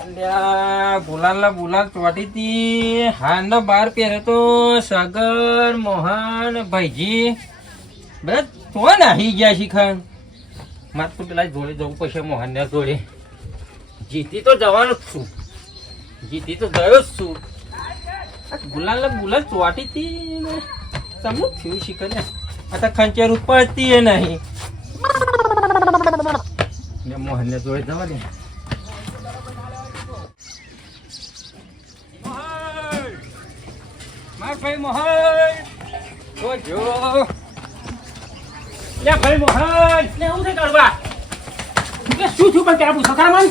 ગુલાલ ચોટી હતી હાલ બાર પહેરે તો સાગર મોહન ભાઈજી બધા તો નાહી ગયા શીખાન મારે તો પેલા જોડે જવું પછી મોહન ને જોડે જીતી તો જવાનું જ છું જીતી તો ગયો જ છું ગુલાલ ચોટી હતી સમું થયું શીખર ને આ ખંચેર પડતી એ નહીં મોહન ને જોડે જવા દે ભાઈ મોહન જો લે ભાઈ મોહન લે હું તે કરવા કે શું છું પણ ત્યાં પૂછો ખરા મન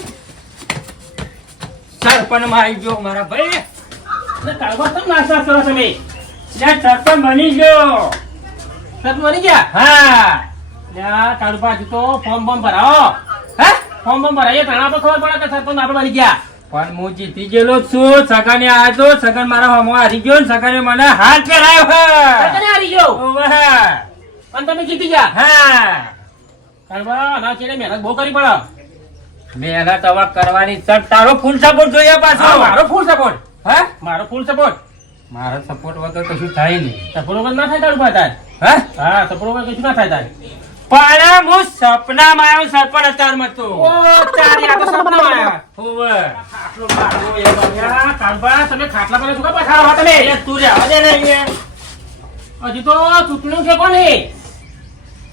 સરપંચ માં આવી ગયો મારા ભાઈ લે કરવા તો નાસ્તા કરો તમે લે સરપંચ બની ગયો સરપંચ બની ગયા હા લે કાળુબા તો ફોર્મ ભરાવો હે ફોર્મ ભરાઈએ તાણા પર ખબર પડે કે સરપંચ આપણે બની ગયા પણ હું જીતી ગયેલો છું સગને આવ્યો તો સગન મારા હમો હારી ગયો ને સગને મને હાથ પહેરાયો સગને હારી ગયો પણ તમે જીતી ગયા હા કાળબા ના ચેડે મહેનત બહુ કરી પડે મહેનત હવે કરવાની સર તારો ફૂલ સપોર્ટ જોઈએ પાછો મારો ફૂલ સપોર્ટ હે મારો ફૂલ સપોર્ટ મારો સપોર્ટ વગર કશું થાય નહીં સપોર્ટ વગર ના થાય કાળબા તાર હા સપોર્ટ વગર કશું ના થાય તાર પણ હું સપનામાં આવ્યો સરપંચ અત્યારમાં તો ઓ તારી આ તો સપનામાં આવ્યા હોવે આટલો મારો એ બન્યા કાળબા તમે ખાટલા પર સુકા પછાડવા તમે એ તું રહેવા દે ને હજી તો ચૂંટણીનું ઠેકોણ નહીં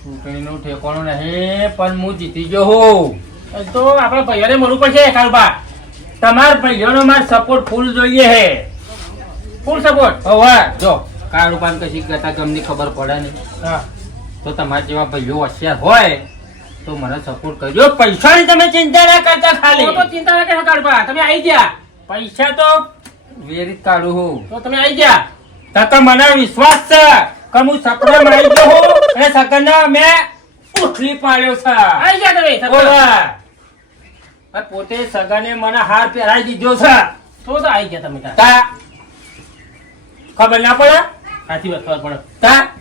ચૂંટણીનું ઠેકોણું નહીં પણ હું જીતી ગયો હોઉં તો આપણા ભાઈઓને મળવું પડશે કાળબા તમારા ભાઈઓનો માર સપોર્ટ ફૂલ જોઈએ હે ફૂલ સપોર્ટ હોવે જો કાળુબાન કશી ગતા ગમની ખબર પડે નહીં હા તો તમારા જેવા ભાઈઓ હોશિયાર હોય તો મને સપોર્ટ કરજો પૈસાની તમે ચિંતા ના કરતા ખાલી તો ચિંતા ના કરતા કાળબા તમે આવી ગયા પૈસા તો વેરી કાઢું હું તો તમે આવી ગયા તકા મને વિશ્વાસ છે કે હું સપનામાં આવી ગયો હું અને સગનના મેં ઉઠલી પાડ્યો છે આવી ગયા તમે સપના પોતે સગને મને હાર પહેરાવી દીધો છે તો આવી ગયા તમે તા ખબર ના પડે સાચી વાત ખબર પડે તા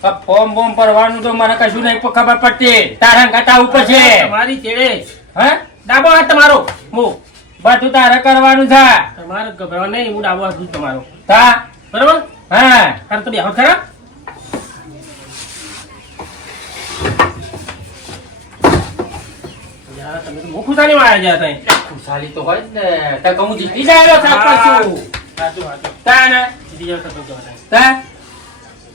ફોર્મ બોમ ભરવાનું તો મને કશું નહીં ખબર પડતી તારા ઘટા ઉપર છે તમારી ચેડે હે ડાબો હાથ તમારો હું બધું તારે કરવાનું છે તમારે ગભરાવા નહીં હું ડાબો હાથ તમારો તા બરાબર હા તારે તો બેહો ખરા યાર તમે તો મુખુસાલી માં આવ્યા હતા ખુશાલી તો હોય ને તા કહું જીતી જાયલો સાચું સાચું તા ને જીતી જાવ તો તા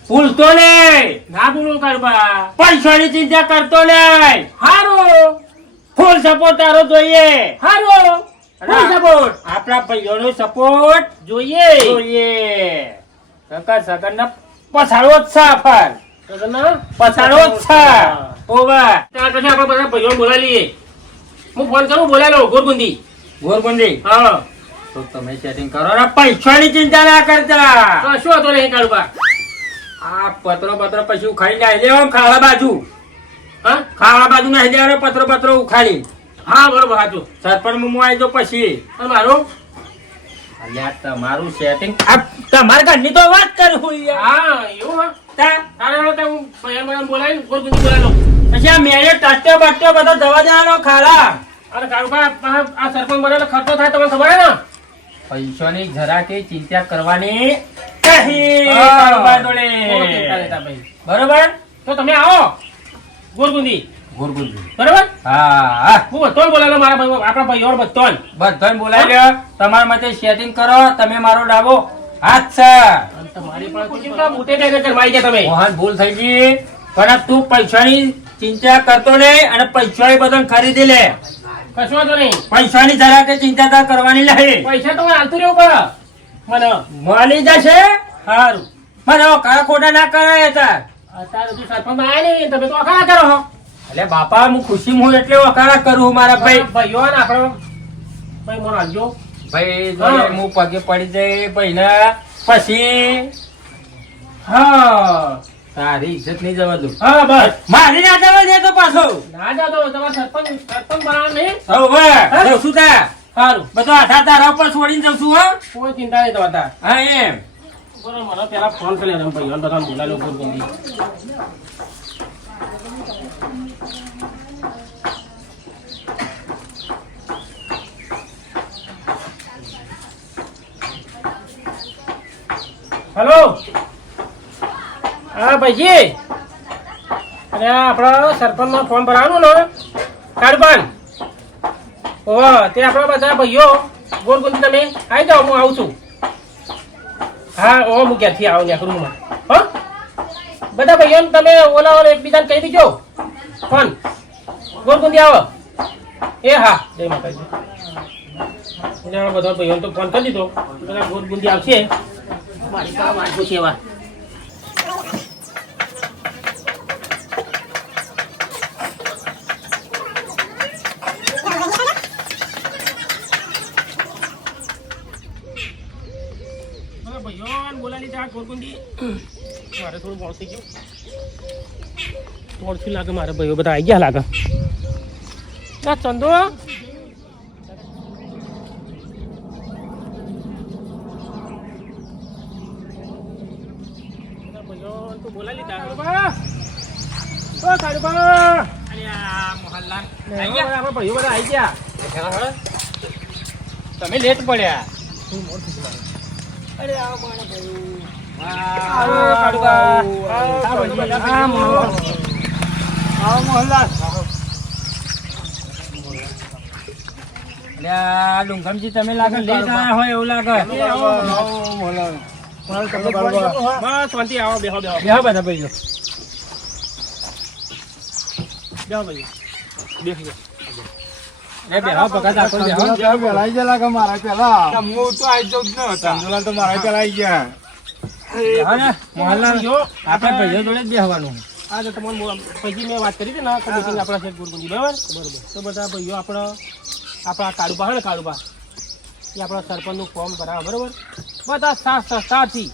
ભૂલતો નહીં ના ભૂલો કાળબા પૈસાની ચિંતા કરતો નહીં હારો ફૂલ સપોર્ટ તારો જોઈએ હારો ફૂલ સપોર્ટ આપણા ભાઈઓનો સપોર્ટ જોઈએ કાકા સગનના પછાડવો જ છે ફર સગનના પછાડવો જ છે ઓવા ત્યાર પછી આપણે બધા ભાઈઓને બોલાવી લઈએ હું ફોન કરું બોલાવી લો ગોરગુંડી હા તો તમે સેટિંગ કરો ને પૈસાની ચિંતા ના કરતા શું હતો નહીં કાળબા આ પત્રો પછી ઉખાડી જાય લે ખાવા બાજુ હા ખાવા બાજુ ના જાય પત્રો ઉખાડી હા બરોબર સાચું સરપંચ હું આવી જો પછી મારું અલ્યા તમારું સેટિંગ તમારા ઘરની તો વાત કરું હા એવું તારે હું બોલાવી ગોરગુંડી બોલાવી પછી આ મેળે ટટ્યો બટ્યો બધો જવા દેવાનો ખાલા અરે કાળુબા આ સરપંચ બનેલો ખર્ચો થાય તમને ખબર હે ને પૈસાની જરા કે ચિંતા કરવાની બરોબર તો તમે આવો ગોરગુંડી બરોબર હા હું બધાને બોલાવ્યો મારા ભાઈ આપણા ભાઈઓ બધાને બોલાવી લ્યો તમારા માટે સેટિંગ કરો તમે મારો ડાબો હાથ છે તમારી પણ મોટે ટાઈમે કરવાઈ ગયા તમે મોહન ભૂલ થઈ ગઈ પણ તું પૈસાની ચિંતા કરતો નહીં અને પૈસા બધાને ખરીદી લે કશું વાંધો નહીં પૈસાની જરા કે ચિંતા કરવાની નહીં પૈસા તો હાલતું રહેવું પડે મને મળી જશે સારું મને કાળા ખોટા ના કરાય અત્યારે તું સરપંચ આવ્યા નહીં તમે તો અખાડા કરો એટલે બાપા હું ખુશી હું એટલે અખાડા કરું મારા ભાઈ ભાઈઓ ને આપણો ભાઈ મને આવજો ભાઈ જો હું પગે પડી જાય ભાઈ ને પછી હા તારી ઇજ્જત નહીં જવા દઉં હા બસ મારી ના જવા દે તો પાછો ના જવા દો તમારે સરપંચ બનાવવા નહીં હવે શું થાય સારું બધો આધા તારા ઉપર છોડીને જઉં છું હા કોઈ ચિંતા નહીં તમારા હા એમ બરોબર મને પેલા ફોન કરી લેજો ભાઈ બધા બોલાવી લો ગોરગુંડી હેલો હા ભાઈજી અરે આપણા સરપંચનો ફોર્મ ભરાવાનું ને કાર્ડ ઓહો તે આપણા બધા ભાઈઓ ગોળ ગુંદ તમે આવી જાઓ હું આવું છું હા ઓહો હું ક્યાંથી આવું ત્યાં રૂમમાં હો બધા ભાઈઓને તમે ઓલા એકબીજાને કહી દીજો ફોન ગોળ ગુંદી આવો એ હા જય માતાજી એટલે બધા ભાઈઓને તો ફોન કરી દીધો બધા ગોળ ગુંદી આવશે મારી કામ વાંચવું છે એવા બોલાવી ત્યાં ગોળગુંદી મારે થોડું મોડું થઈ ગયું મોડું લાગે મારે ભાઈઓ બધા આવી ગયા લાગે ના ચંદો બોલાવી લીધા ભાઈઓ બધા આવી ગયા તમે લેટ પડ્યા અરે આવો મારા ભાઈ ડુંગમજી તમે લાગે લેટ આવ્યા હોય એવું લાગે બસ શાંતિ આવો બેહો બેહો બેહો બધા ભાઈઓ બેહો ભાઈઓ બેહો એ બેહો ભગત આપો બેહો પેલા ગયેલા કે મારા પેલા હું તો આવી જાઉં જ ન હતા તો મારા પેલા આવી ગયા મોહનલાલ આપણે ભાઈઓ જોડે જ બેહવાનું આજે તમારે પછી મેં વાત કરી હતી ને તો મીટિંગ આપણા છે ગુરગુંજી બરાબર તો બધા ભાઈઓ આપણા કાળુબા હોય ને કાળુબા એ આપણા સરપંચનું ફોર્મ ભરાવે બરાબર બધા સાથી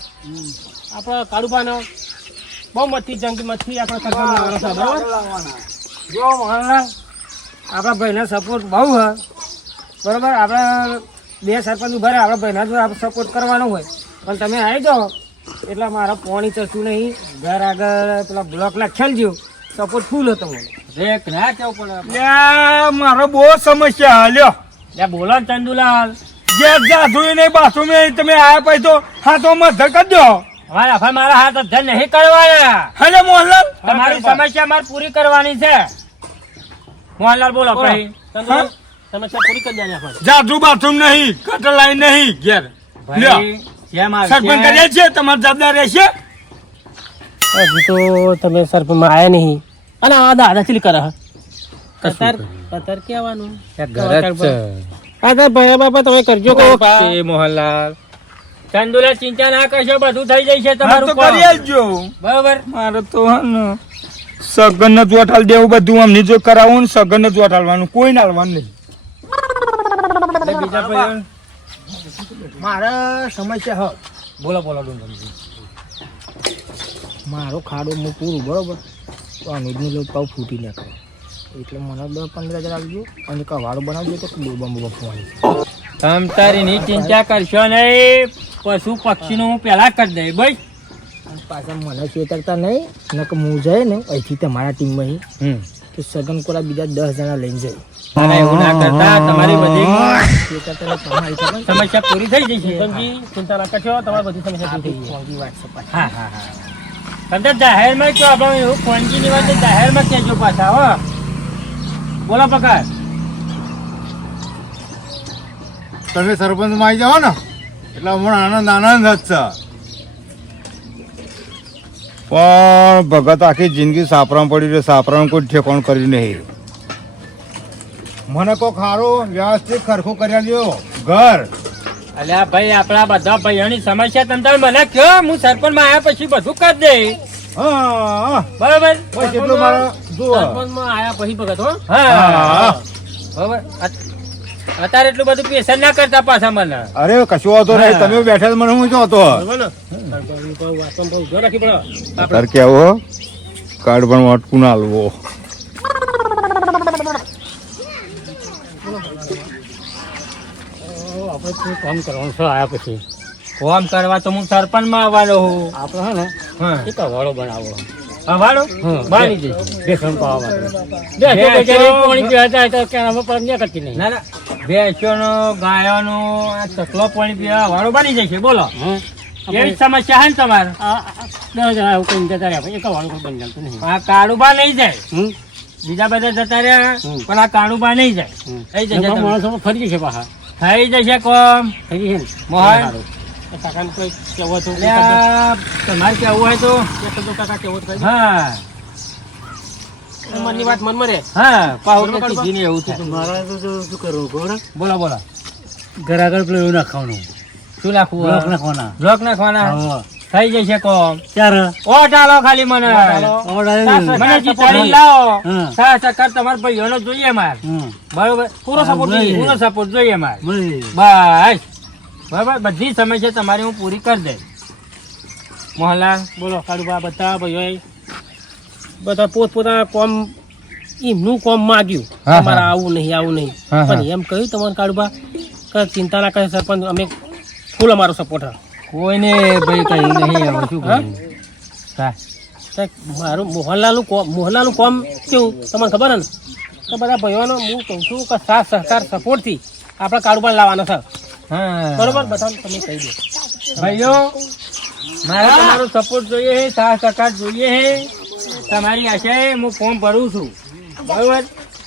આપણા કાળુબાનો બહુ મસ્તી જંગમતથી આપણા સરપંચ લાવવાનો છે બરાબર જો મોહનલાલ આપણા ભાઈનો સપોર્ટ બહુ હોય બરાબર આપણે બે સરપંચ ઉભા રહે આપણા ભાઈના જો આપણે સપોર્ટ કરવાનો હોય પણ તમે આવી જાઓ એટલે મારા પાણી ચડતું નહીં ઘર આગળ પેલા બ્લોક લખેલજો સપોર્ટ ફૂલ હતો મને રેક ના કેવું પડે મારો બહુ સમસ્યા હાલ્યો બોલો ચંદુલાલ જે જાતું નહીં બાથરૂમ તમે આયા પછી તો હાથોમાં ધર દો હવે મારા હાથ અધ્યયન નહીં કરવાના હલે મોહનલાલ તમારી સમસ્યા મારે પૂરી કરવાની છે મોહનલાલ બોલો ભાઈ ચંદુલાલ સમસ્યા પૂરી કરી દેવાની આપણે જાતું બાથરૂમ નહીં કટર લાઈન નહીં ઘેર સરપંચ કર્યા છે તમારે જવાબદાર રહેશે હજી તો તમે સરપંચમાં આવ્યા નહીં અને આ દાદા ચીલ કરે કતર કહેવાનું ભાઈ બાપા તમે કરજો મોહનલાલ ચંદુલાલ ચિંતા ના કરશો બધું થઈ જશે તમારું કરી આવજો બરાબર મારે તો સગન ને જોઠાલ દેવું બધું અમને જો કરાવું ને સગન ને જોઠાલવાનું કોઈ ના હાલવાનું નહીં બીજા ભાઈ મારે સમસ્યા હ બોલો બોલો ડુંગરજી મારો ખાડો હું પૂરું બરોબર તો આ નદીની લોટ પાવ ફૂટી નાખે એટલે મને 10-15 હજાર આપજો અને કવાડો બનાવજો તો બોબમ ફોવાની તમ તારીની ચિંતા કરશો નહીં પશુ પક્ષીનું હું પહેલા કરી દઈ ભાઈ પાછા મને ચેતરતા નહીં ને કે હું જાય ને અહીંથી તમારા ટીમમાં તો સગન કોરા બીજા 10 જણા લઈને જાય એવું ના કરતા તમારી બધી સમસ્યા પૂરી થઈ જશે ચિંતા ના કરશો તમારી બધી સમસ્યા પૂરી થઈ જશે વાત છે હા હા હા કદાચ જાહેરમાં કયો આપણે એવું ફોનજીની વાત જાહેરમાં કહેજો પાછા હો બોલો પકાર તમે સરપંચમાં આવી જાઓ ને એટલે હમણાં આનંદ જ છે પણ ભગત આખી જિંદગી સાપરામાં પડી રહ્યો સાપરામાં કોઈ ઠેકાણ કર્યું નહીં મને કોઈ ખારું વ્યવસ્થિત ખરખું કરી લ્યો ઘર અલ્યા ભાઈ આપણા બધા ભાઈઓની સમસ્યા તમે મને કયો હું સરપંચમાં આવ્યા પછી બધું કરી દે હા બરાબર બસ એટલું મારે જુઓ સરપંચમાં આવ્યા પછી ભગત હો હા બરાબર અત્યારે એટલું બધું પેશન ના કરતા પાછા મને અરે કશું વાતો નહીં તમે બેઠા મને હું જોતો સર કેવો કાર્ડ પણ અટકું ના હાલવો આપણે કામ કરવાનું છે આયા પછી કામ કરવા તો હું સરપંચમાં આવવાનો હું આપણે હે ને એક વાળો બનાવો વાળો બની જઈશ બેસણ પાવા માટે પાણી પીવા જાય તો કેનામાં પર નહીં કરતી નહીં ના ના ભેંસોનો ગાયોનો આ ચકલો પાણી પીવા વાળો બની જશે બોલો એવી જ સમસ્યા હે ને તમારે? 10 જણા આવું કઈ જતા રહ્યા એક વાળું કોઈ બંધ ચાલતું નહીં. આ કાળુબા નહીં જાય, હમ બીજા બધા જતા રહ્યા પણ આ કાળુબા નહીં જાય. થઈ જશે તમે. માણસો ફરી જશે પાછા થઈ જશે કોમ. ફરી છે ને મોહન. સારું. કાકાને કોઈ કેવો હતો એટલે આ તમારે કેવું હોય તો કાકા કેવો હતો હા મનની વાત મનમાં રહે. હા પાહુ બરોબર, કે કીધીને એવું થાય. મારા તો શું કરવું ખબર બોલો બોલો. ઘર આગળ પેલું એવું નાખવાનું શું નાખવું? બ્લોક નાખવાના. બ્લોક નાખવાના. હા. થઈ જશે કોમ. ચાર ઓટ આલો ખાલી મને. મને જીતાડી લાવો. હા. સા સકર તમારા ભાઈઓનો જોઈએ માર. બરોબર પૂરો સપોર્ટ જોઈએ. પૂરો સપોર્ટ જોઈએ માર. બસ બરાબર બધી સમસ્યા તમારી હું પૂરી કરી દઈશ. મોહનલાલ બોલો કાળુબા બધા ભાઈઓ બધા પોતપોતાના કોમ એમનું કોમ માગ્યું હા, હા. તમારે આવું નહીં આવું નહીં હા, હા. પણ એમ કહ્યું તમારે કાળુબા કે ચિંતા ના કરે સરપંચ અમે ફૂલ અમારો સપોર્ટ હા કોઈને ભાઈ કઈ નહીં હવે શું હા? કરું? હા. તો મારું મોહનલાલનું કોમ કેવું તમને ખબર હે ને તો બધા ભાઈઓનો હું કહું છું કે સાથ સહકાર સપોર્ટથી આપણે કાળુબા લાવવાના છે હા. બરોબર બધા તમે કહી દો ભાઈઓ મારે તમારો સપોર્ટ જોઈએ છે, સાથ સહકાર જોઈએ છે. તમારી આશાએ હું ફોર્મ ભરું છું બરોબર.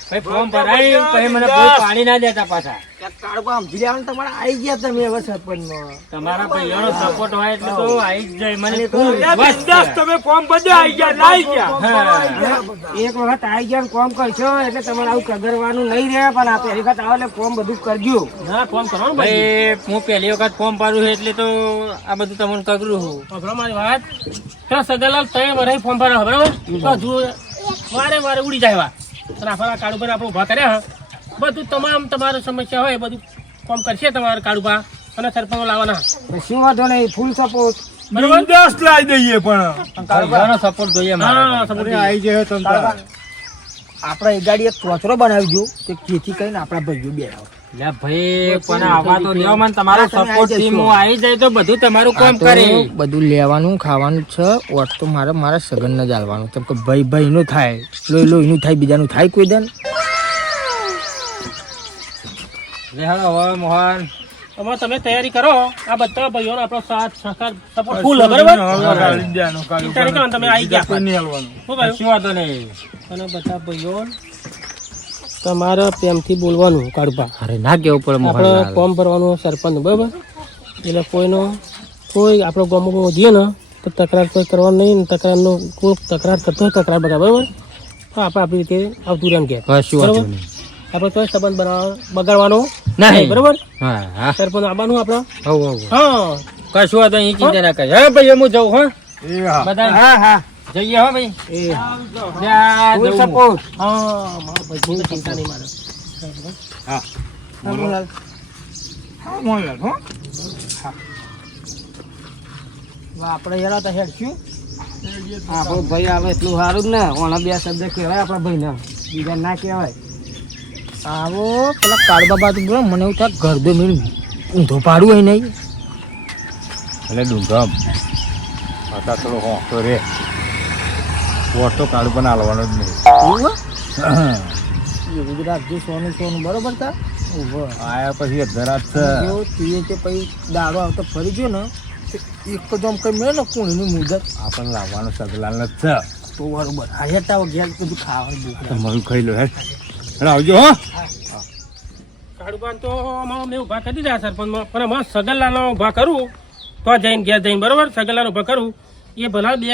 ભાઈ ફોર્મ ભરાય પછી મને કોઈ પાણી ના દેતા પાછા. કાળુબા સમજી લેવાનું તમારે આવી ગયા તમે હવે સરપંચમાં. તમારા ભાઈઓનો સપોર્ટ હોય એટલે તો આવી જ જાય મને તો full વિશ્વાસ છે. તમે ફોર્મ બધે આવી ગયા ના આવી ગયા? હા. એક વખત આવી ગયા કોમ કરશો એટલે તમારે આવું કગરવાનું નહીં રહે પણ આ પહેલી વખત આવે એટલે કોમ બધું કરજો. ના ફોન કરવાનું ભાઈ ભાઈ હું પહેલી વખત ફોર્મ ભરું છું એટલે તો આ બધું તમને કગરું છું. સાંભળો મારી વાત તો સગાલાલ તય વરાઈ ફોર્મ ભરા બરાબર તો હજુ વારે ઉડી જાય વા અને આપણા કાળુબા આપણે ઉભા કર્યા બધું તમામ તમારું સમસ્યા હોય એ બધું કોમ કરશે તમારા કાળુબા અને સરપંચ લાવવાના શું વાંધો નહીં ફૂલ સપોર્ટ. બરોબર દસ લાવી દઈએ પણ ભાઈઓનો સપોર્ટ જોઈએ મારે. હા support આવી જાય તંત્ર. આપણે એ ગાડી એક ચોચરો બનાવજો કે જેથી કરીને આપણા ભાઈઓ બેઠા લે ભાઈ પણ આવા તો લ્યો મને તમારો તમે આવી સપોર્ટ થી જશો. હું આવી જાય તો બધું તમારું કામ કરે. બધું લેવાનું ખાવાનું છે વોટ તો મારા સગન ને જ આલવાનું કેમ કે ભાઈ નું થાય લોહીનું થાય બીજાનું થાય કોઈ દન. લે હાલો હવે મોહન હવે તમે તૈયારી કરો આ બધા ભાઈઓનો આપણો સાથ સહકાર સપોર્ટ ફૂલ બરાબર ચિંતા નહીં કરવાની, તમે આવી ગયા શું કહ્યું? કશું વાંધો નહીં. અને બધા ભાઈઓ તમારે પ્રેમથી બોલવાનું કાળુબા અરે ના કેવું પડે આપણે મોહનલાલ. ફોર્મ ભરવાનું સરપંચ બરાબર એટલે કોઈ આપણો ગામમાં જઈએ ને તો તકરાર કોઈ કરવાનું નહીં ને તકરારનો કોઈ તકરાર કરતો હોય તકરાર બગાડ બરાબર તો આપણે આપણી રીતે આવતું રહે ઘેર કશું વાંધો બરાબર નહીં. આપણે તો સંબંધ બગાડવાનો નહીં. બરાબર હા હા સરપંચ આવવાનું આપણે હોવ, હોવ. હા કશું વાંધો નહીં, ચિંતા ના કરે. હા ભાઈ હું જઉં હા એ હા. બધા હા હા જઈએ હો ભાઈ. એ જા, ફૂલ જવું. સપોર્ટ. હા મારા ભાઈની ચિંતા નહીં મારે હા મોહનલાલ. હા મોહનલાલ હો. આપણે યાર તો હેડશું આપણો ભાઈ આવે એટલું સારું જ ને ઓના બે શબ્દ કહેવાય આપણા ભાઈને બીજા ના કહેવાય. આવો પેલા કાળબા બાજુ બોલો મને એવું થાય ગરબે મેળ ઊંધો પાડું હોય નહીં. એટલે ડુંગમ હતા થોડો હોંકતો રે વોટ તો કાળું પણ હાલવાનો જ નહીં. એવું હે? એવું જ રાખજો સોનું બરોબર તા ઉભો આયા પછી અધરાત છે. જો તીએ તે પછી દાડો આવતો ફરી ગયો ને તો એક જ આમ કઈ મળે ને કોણીની મુદત આપણને લાવવાનો સગલાલ જ છે. તો બરોબર આ હેઠા ઘેર બધું ખાવાનું ભૂખ લાગે. તમારું ખાઈ લો હે. એટલે આવજો હો. કાળુબાન તો મેં ઉભા કરી દીધા સરપંચમાં પણ મસ્ત સગનલાલનો ઉભા કરું તો જઈને ઘેર જઈને બરોબર સગનલાલનો ઉભા કરું એ ભલા બે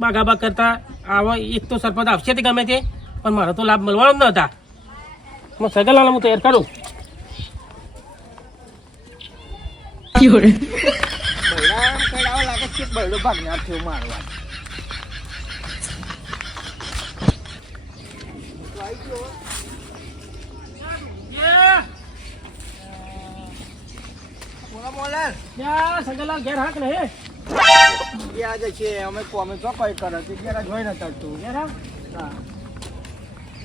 બાગાબા કરતા આવો એક તો સરપંચ આવશે તે ગમે તે પણ મારો તો લાભ મળવાનો જ ન હતા હું સગનલાલ હું તૈયાર કરું લાગે છે બરડો ભાગનાર થયો મારવા. સગનલાલ ઘેર હાક ને યાદ છે અમે કોમે તો કઈ કરે છે જરા જોઈ ન તરતું ઘેર હાક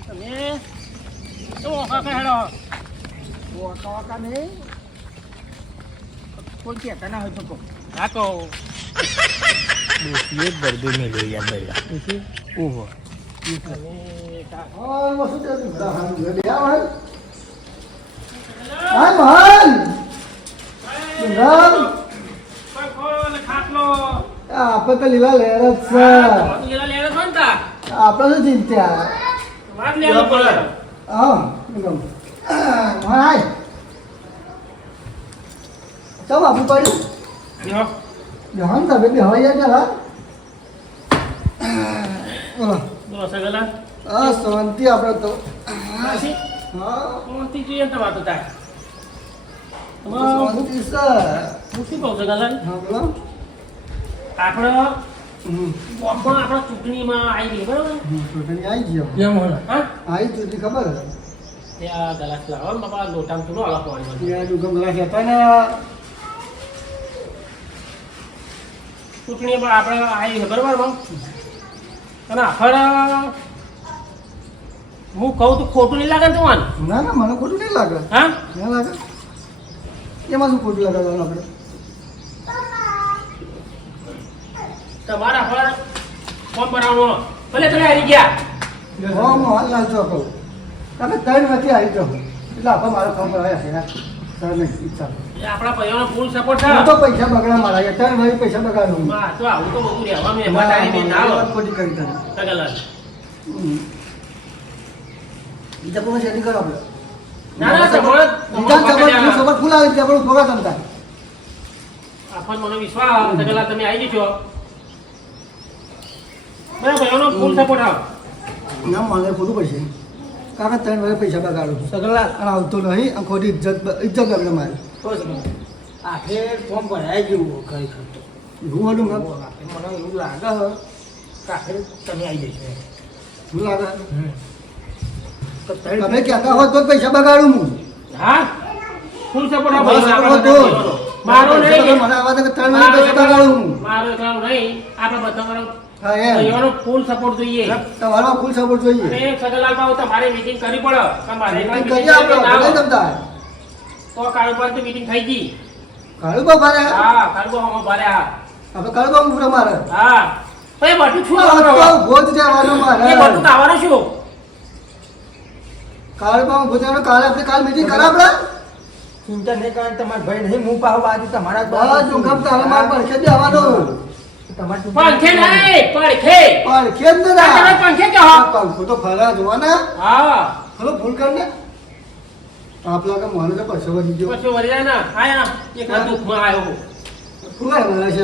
તમે તો કાકા હેડો કાકા નહીં કોઈ કહેતા ના હોય તો કહો. હાકો દોસ્તી એક ગરબે મેળ્યો યાર બૈરા ઓહો આપણે તો લીલા લહેર જ છે. તમારું લીલા લેરો છો ને તા? આપણે શું ચિંતા? વાત લેરો પડે. હા એકદમ. હાય ચાલ આપું પડ્યું જો, જહાન તમે બે હવાઈ જાય ચાલ બોલો. બોલો સગલા. હા શાંતિ આપણે તો. પછી હા કોણથી જોઈએ ને વાત થાય. શાંતિ છે. હું શું કહું સગલા? હા બોલો. આપણે પણ આપણા ચૂંટણીમાં આવી ગઈ બરાબર? ચૂંટણી આવી ગયો. કેમ હોય? હા? આવી ચૂંટણી ખબર ત્યાં ગલાસ લાવો ને બાપા લોટામાં ચૂનો આલા પાણી. ત્યાં દુકાન ગ્લાસ હતા ને ચૂંટણીમાં આપણે આવી છે બરાબર માં? અને આખર હું કહું તો ખોટું નહીં લાગે ને તમારે? ના ના મને ખોટું નહીં લાગે. હા? ના લાગે એમાં શું ખોટું લગાડવાનું આપણે? તમારે આખર ફોર્મ બનાવવાનો ભલે તમે આવી ગયા. હા હું હાલ લાલચો કહું તમે 3 વચ્ચે આવી જાઓ એટલે આપણે મારો ફોર્મ ભરાયા છે સર નહીં ઈચ્છા એ આપણા ભાઈઓનો ફૂલ સપોર્ટ હું છે. તો પૈસા બગડા મારા 3 વાળી પૈસા બગાડું હા, તો આવું તો બધું રહેવાનું એમાં ટાઈમે ના આવે. ખોટી કરી તને સગલા. બીજા પણ સેટિંગ કરો આપણે ના ના તમારે બીજા સબર ફૂલ આવે છે આપણું ભોગા તમતા આપણને મને વિશ્વાસ સગલા તમે આવી જશો. બરાબર ભાઈઓનો ફૂલ સપોર્ટ આવે. ના મને ખોટું પડશે કાકા 3 વાળી પૈસા બગાડું સગલા અને આવતો નહીં આ ખોટી ઇજ્જત બગડે મારી આખે ફોર્મ ભરાઈ ગયું ખરેખર તો. હું હતું મને એવું લાગે છે કે આખરે તમે આવી જશો. શું લાગે તો ત્રણ તમે કહેતા હોત તો જ પૈસા બગાડું હું હા ફૂલ સપોર્ટ આવે બસ ભાઈઓનો. આપણો તો. મારો નહીં. મને આવા દે કે 3 વાળી પૈસા બગાડું હું મારો એકલાનો નહીં. આપણે બધાનો હા એમ ભાઈઓનો ફૂલ સપોર્ટ જોઈએ. તમારો ફૂલ સપોર્ટ જોઈએ અને સગલાલ બાબુ તમારે મીટિંગ કરવી પડે. તમારે એકલા કરીએ meeting આપણે ના ભલે આવે. તમતા તો કાળુબા તો મીટિંગ થઈ ગઈ. કાળું બા ભારે હા કાળુબા હમણાં ભર્યા. આપણે કાળું બા ઉભરો મારે હા તો એ બટુક શું તો આવવાનું? ભોજ જવાનો મારે એ બટુક આવવાનું શું? કાળું બા ઉભો જવાનો કાલે આપણે કાલ મીટિંગ કરા આપણે ચિંતા નહીં કરવાની, તમારા ભાઈ નહીં, હું પાછો બાજુ તમારા જ બસ બાજુ હું ગમતા હવે મારે પડખે જ આવવાનું તમારે પંખે નહીં, પડખે. પડખે જ ને આ તમે પંખે કહો. પંખો તો ફરા જોવાના હા ખરો ભૂલ કરને આપલા કે મને તો પૈસા વધી ગયો પછી વળી જાય ને. આયા એકલા દુઃખમાં આવ્યો. ફુવાય મને છે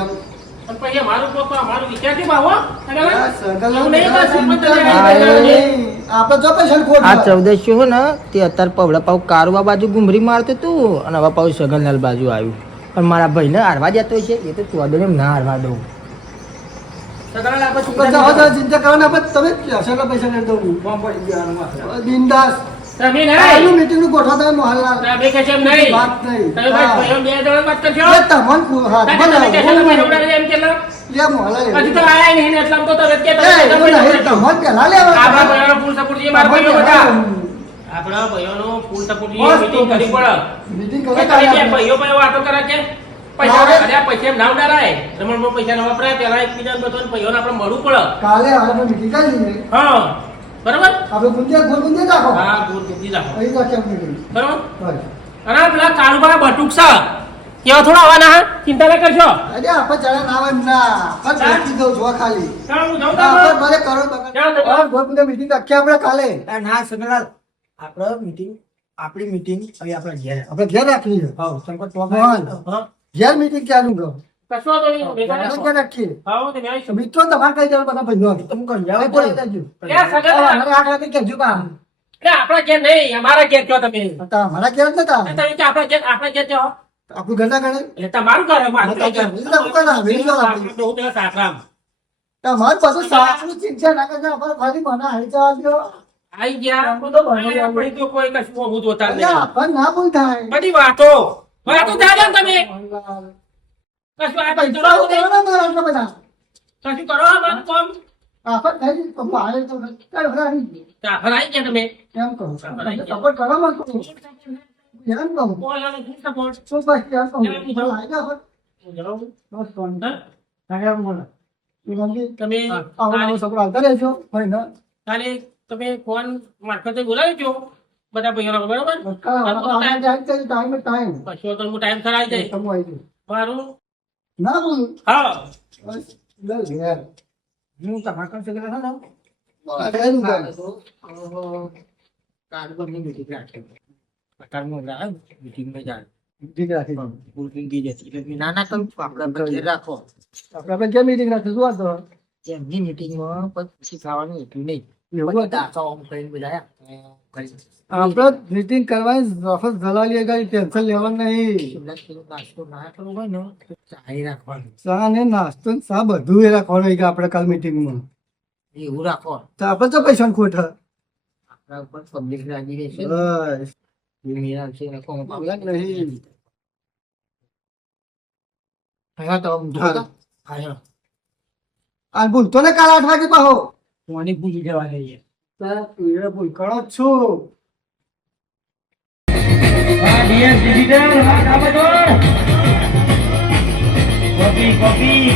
પણ પછી મારું પપ્પા મારું વિચાર છે બાબો. આ સગલ એવું નહીં બસ, પણ તમે આ આવી આપણે જો પૈસા ખોટ આ 1400 હો ને તે અત્યારે પવડા પાવ કારવા બાજુ ગુમરી મારતું તું અને હવે પાવ સગલનાલ બાજુ આવ્યું પણ મારા ભાઈને હારવા જતો છે એ તો 14 ને ના હારવા દઉં. સગલાલ આપણે તો ચિંતા જાઓ નહીં જાઓ ચિંતા કરો ને આપણે તમે પૈસા પૈસા લઈ દઉં ફોર્મ પડી ગયો બિંદાસ તમે આનું નહીં. મીટિંગ નું ગોઠવા તમે મોહલ્લા તમે કે કેમ નહીં? વાત નહીં તમે ભાઈ ભાઈઓ બે જણા વાત કરશો. એ તમન હાથ તમે કહેશો કે ભાઈ બનાવો ઉડાડી એમ કેટલા? લે મોહલ્લા હજી તો આયા નહીં ને એટલામાં તો તમે કે તમે એ તમે નહીં તમન પેલા લે આપણા ભાઈઓનો ફૂલ સપોર્ટ જોઈએ. મારા ભાઈઓ બધા આપણા ભાઈઓનો ફૂલ સપોર્ટ જોઈએ. મીટિંગ કરવી પડે. મીટિંગ કે કરે તમે કે ભાઈઓ ભાઈઓ વાતો કરે કે પૈસા અરે પૈસા એમ ના ઉડાડાય. રમણમાં પૈસા ન વપરાય. પેલા એકબીજાને બધાને ભાઈઓને આપણે મળવું પડે. કાલે આપણે મીટિંગ કરી લઈએ હા બરાબર. આપણે ગુંજે ગોળ ગુંજે રાખો હા દૂર દીધી રાખો. અહીં તો કેમ મીટિંગ બરાબર. બસ અને આ પેલા કાળુબા બટુક છે કેવા થોડા આવવાના હા? ચિંતા ના કરશો. અરે આપણે ચડા ના આવે ના પણ હા? બેસી દઉં છો ખાલી ચાલો હું જાઉં આપણે તાર. ભલે કરો બગાડ ચાલો તો જાઓ. ગોળ ગુંજે મીટિંગ રાખીએ આપણે કાલે ના સગલાલ આપણે મીટિંગ આપણી મીટિંગ હવે આપણે ઘેર આપણે ઘેર રાખી છે હા શંકર તો હા. ઘેર મીટિંગ ક્યાંનું કહો કશો વાંધો નહીં. ભેગા ઘેર રાખો. ક્યાં રાખીએ હા તે આવીશું. મિત્રો તમારે કઈ જવાનું બધા ભાઈઓ તમે કહો જાવ હવે બોલાવી દેજો. એ સગા હવે આઠ વાગે કહેજો કામ એ આપણા ઘેર નહીં અમારા ઘેર છો તમે. મારા ઘેર જ નતા તમે કે આપણા ઘેર છો આપણું ઘરના ગણે એટલે તમારું ઘર અમારું તો ઘર. એટલે હું કોના? વેચવા લાગી. હું પેલા સાસરામ. તમારે બધું સારું ચિંતા ના કરતા આપણે ફરી મને હારી જવા દો આઈ ગયા આપણે તો કોઈ કશું મોંઘું જોતા એટલે નહીં. આપણને ના ભૂલ થાય બધી વાતો થાય છે ને તમે કશું આ પૈસા કરો નહીં. ઉધારો ના મારો એટલા બધા. કશું કરો આ બધું કામ. આપણને થઈ ગયું, પણ બહાર તો ચાલ ભરાવી દે. સાફર આઈ ગયા તમે. કેમ કહું? સપોર્ટ કરવા માંગુ છું. એમ કહું. બોલાનો શું support? શું પછી એમ કહું? ભલે આવી જાઓ. હું જાઉં. બસ કોણ? હા? હા, એમ બોલો. એ મંદિર તમે આવો નવો છોકરો આવતા રહેજો. ભાઈ ના. કાલે તમે ફોન મારફતે બોલાવજો બધા ભાઈઓને બરાબર. આના જાય છે ટાઈમ ટાઈમ. પછી તો હું ટાઈમ સર આવી જાય. તમે આવી જાઓ. મારું ના બોલું હા હું તમારા કામ સગલા ના કાર્ડ પર મીટિંગ રાખી કાર્ડમાં લાવ મીટિંગમાં જાય મીટિંગ રાખી બોલતી ગઈ જતી એટલે ના ના કરું આપણે ઘેર રાખો આપણે કેમ મીટિંગ રાખી શું હતો એમની મીટિંગમાં પછી ખાવાનું હતું નહીં એવું દાખલા કરીને બધા આપણે મીટિંગ કરવાની વખત દલાલી ગાડી ટેન્શન લેવાનું નહીં નાસ્તો ના કરવો હોય ને ચાય રાખવાનું ચા ને નાસ્તો ને ચા બધું એ રાખવાનું કે આપણે કાલ મીટિંગમાં એવું રાખો તો આપણે તો પૈસા ખોટ આપણા ઉપર પબ્લિક રાજી રહેશે ભૂલતો ને કાલ 8 વાગે પાહો મને ભૂલી જવા દઈએ ભૂલ કરો છું ડીએસ ડિજિટલ કોપી કોપી